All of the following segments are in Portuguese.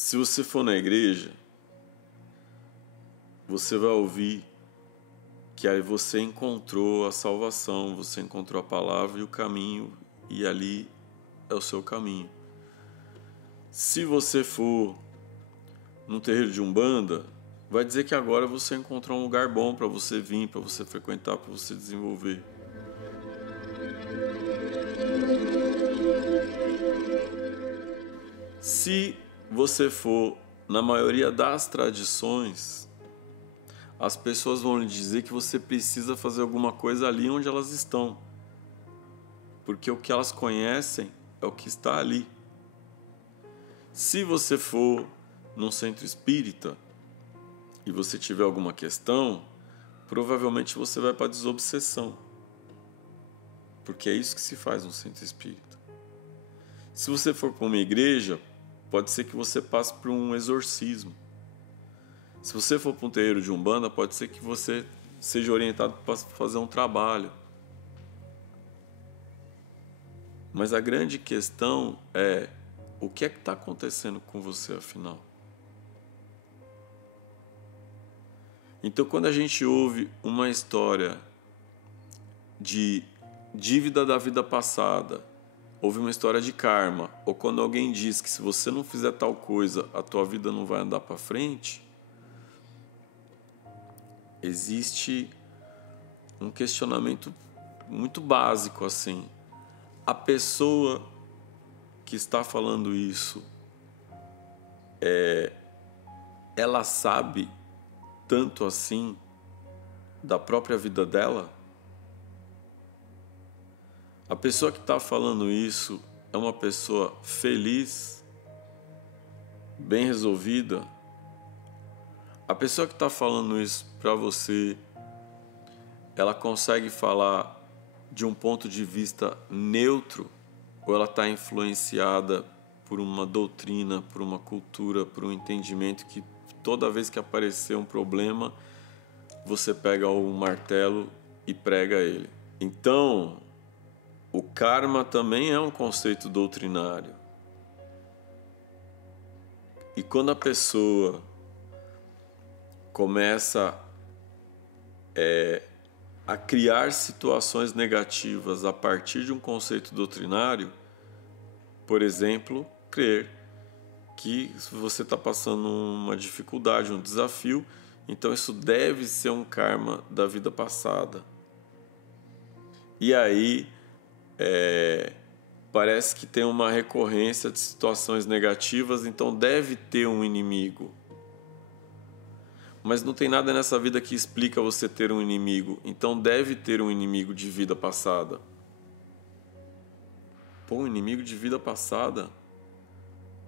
Se você for na igreja, você vai ouvir que aí você encontrou a salvação, você encontrou a palavra e o caminho, e ali é o seu caminho. Se você for num terreiro de Umbanda, vai dizer que agora você encontrou um lugar bom para você vir, para você frequentar, para você desenvolver. Se você for na maioria das tradições, as pessoas vão lhe dizer que você precisa fazer alguma coisa ali onde elas estão, porque o que elas conhecem é o que está ali. Se você for num centro espírita e você tiver alguma questão, provavelmente você vai para a desobsessão, porque é isso que se faz no centro espírita. Se você for para uma igreja, pode ser que você passe por um exorcismo. Se você for para um terreiro de Umbanda, pode ser que você seja orientado para fazer um trabalho. Mas a grande questão é: o que é que está acontecendo com você, afinal? Então, quando a gente ouve uma história de dívida da vida passada, ouve uma história de karma, ou quando alguém diz que se você não fizer tal coisa, a tua vida não vai andar para frente, existe um questionamento muito básico assim. A pessoa que está falando isso, ela sabe tanto assim da própria vida dela? A pessoa que está falando isso é uma pessoa feliz, bem resolvida? A pessoa que está falando isso para você, ela consegue falar de um ponto de vista neutro, ou ela está influenciada por uma doutrina, por uma cultura, por um entendimento que toda vez que aparecer um problema, você pega o martelo e prega ele? Então, o karma também é um conceito doutrinário. E quando a pessoa começa a criar situações negativas a partir de um conceito doutrinário, por exemplo, crer que se você está passando uma dificuldade, um desafio, então isso deve ser um karma da vida passada. E aí parece que tem uma recorrência de situações negativas, então deve ter um inimigo. Mas não tem nada nessa vida que explica você ter um inimigo, então deve ter um inimigo de vida passada. Pô, um inimigo de vida passada?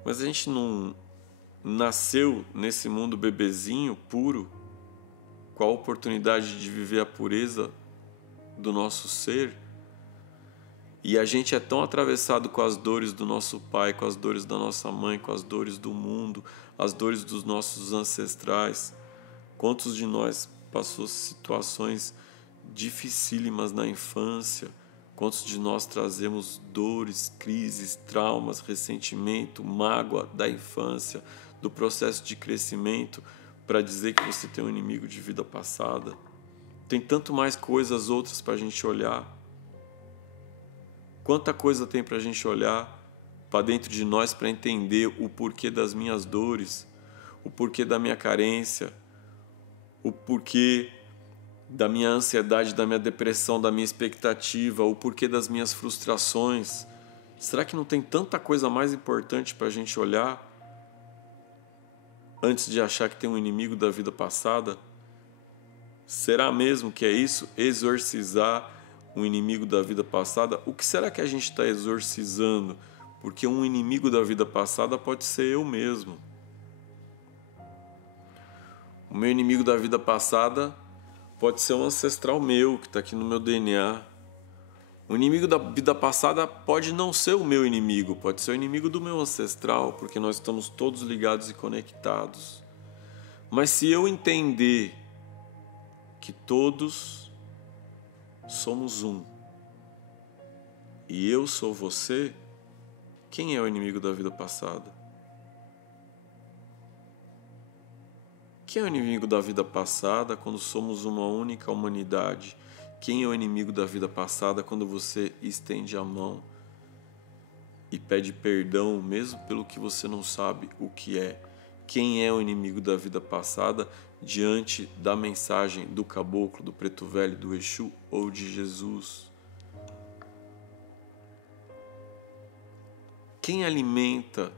Mas a gente não nasceu nesse mundo bebezinho, puro, com a oportunidade de viver a pureza do nosso ser? E a gente é tão atravessado com as dores do nosso pai, com as dores da nossa mãe, com as dores do mundo, as dores dos nossos ancestrais. Quantos de nós passou situações dificílimas na infância? Quantos de nós trazemos dores, crises, traumas, ressentimento, mágoa da infância, do processo de crescimento, para dizer que você tem um inimigo de vida passada? Tem tanto mais coisas outras para a gente olhar. Quanta coisa tem para a gente olhar para dentro de nós para entender o porquê das minhas dores, o porquê da minha carência, o porquê da minha ansiedade, da minha depressão, da minha expectativa, o porquê das minhas frustrações. Será que não tem tanta coisa mais importante para a gente olhar antes de achar que tem um inimigo da vida passada? Será mesmo que é isso? Exorcizar um inimigo da vida passada? O que será que a gente está exorcizando? Porque um inimigo da vida passada pode ser eu mesmo. O meu inimigo da vida passada pode ser um ancestral meu, que está aqui no meu DNA. O inimigo da vida passada pode não ser o meu inimigo, pode ser o inimigo do meu ancestral, porque nós estamos todos ligados e conectados. Mas se eu entender que todos somos um, e eu sou você, quem é o inimigo da vida passada? Quem é o inimigo da vida passada quando somos uma única humanidade? Quem é o inimigo da vida passada quando você estende a mão e pede perdão, mesmo pelo que você não sabe o que é? Quem é o inimigo da vida passada diante da mensagem do caboclo, do preto velho, do Exu ou de Jesus? Quem alimenta,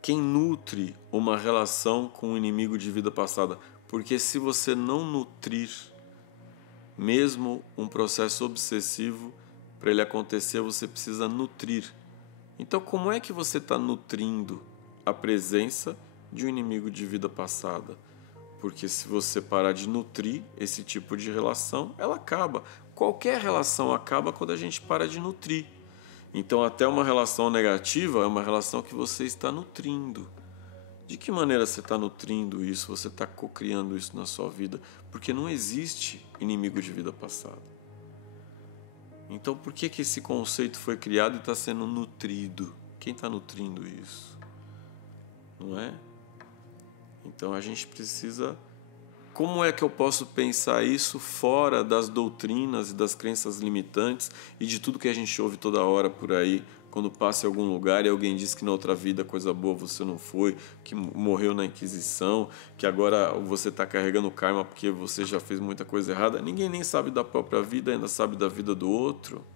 quem nutre uma relação com o inimigo de vida passada? Porque se você não nutrir, mesmo um processo obsessivo, para ele acontecer, você precisa nutrir. Então, como é que você está nutrindo a presença de um inimigo de vida passada? Porque se você parar de nutrir esse tipo de relação, ela acaba. Qualquer relação acaba quando a gente para de nutrir. Então, até uma relação negativa é uma relação que você está nutrindo. De que maneira você está nutrindo isso? Você está cocriando isso na sua vida? Porque não existe inimigo de vida passada. Então, por que esse conceito foi criado e está sendo nutrido? Quem está nutrindo isso? Não é? Então, a gente precisa... Como é que eu posso pensar isso fora das doutrinas e das crenças limitantes e de tudo que a gente ouve toda hora por aí, quando passa em algum lugar e alguém diz que na outra vida coisa boa você não foi, que morreu na Inquisição, que agora você está carregando karma porque você já fez muita coisa errada? Ninguém nem sabe da própria vida, ainda sabe da vida do outro.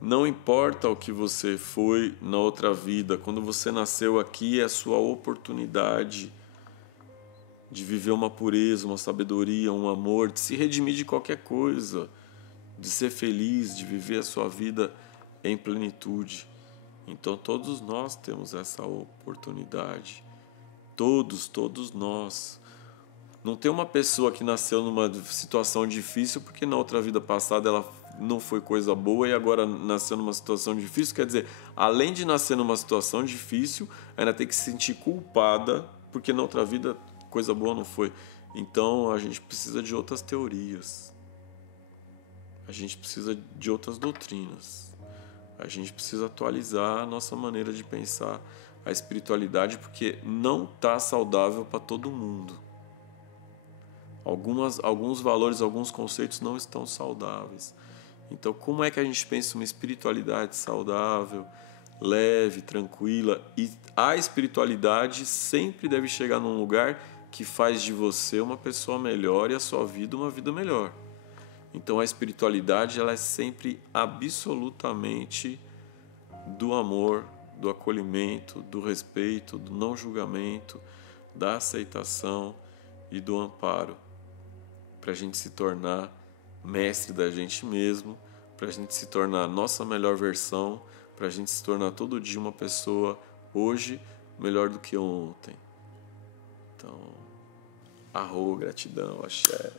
Não importa o que você foi na outra vida, quando você nasceu aqui é a sua oportunidade de viver uma pureza, uma sabedoria, um amor, de se redimir de qualquer coisa, de ser feliz, de viver a sua vida em plenitude. Então todos nós temos essa oportunidade. Todos nós. Não tem uma pessoa que nasceu numa situação difícil porque na outra vida passada ela não foi coisa boa e agora nasceu numa situação difícil. Quer dizer, além de nascer numa situação difícil, ainda tem que se sentir culpada porque na outra vida coisa boa não foi. Então a gente precisa de outras teorias. A gente precisa de outras doutrinas. A gente precisa atualizar a nossa maneira de pensar a espiritualidade porque não está saudável para todo mundo. Alguns valores, alguns conceitos não estão saudáveis. Então, como é que a gente pensa uma espiritualidade saudável, leve, tranquila? E a espiritualidade sempre deve chegar num lugar que faz de você uma pessoa melhor e a sua vida uma vida melhor. Então, a espiritualidade ela é sempre absolutamente do amor, do acolhimento, do respeito, do não julgamento, da aceitação e do amparo, para a gente se tornar mestre da gente mesmo, para a gente se tornar a nossa melhor versão, para a gente se tornar todo dia uma pessoa hoje melhor do que ontem. Então, arro, gratidão, axé.